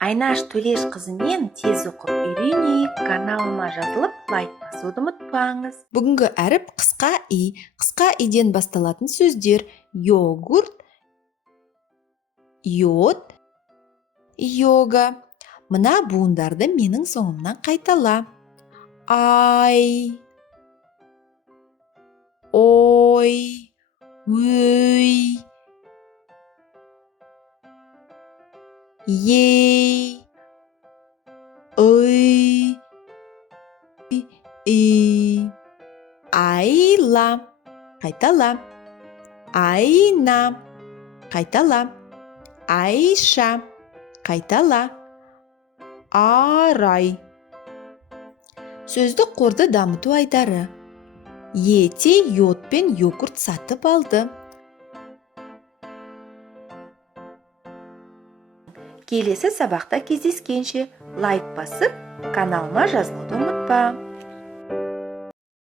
Айнаш Төлеш қызымен тез оқып үйренейік. Каналыма жазылып, лайк басуды ұмытпаңыз. Бүгінгі әріп қысқа и. Қысқа иден басталатын сөздер: йогурт, йод, йога. Мына буындарды менің соңымнан қайтала. Ай, ой, өй, ей, ый, и. Айла, қайтала. Айна, қайтала. Айша, қайтала. Арай. Сөздік қорды дамыту айдары: ете йод пен йогурт сатып алды. Келесі сабақта кездескенше лайк басып, каналыма жазылуды ұмытпа.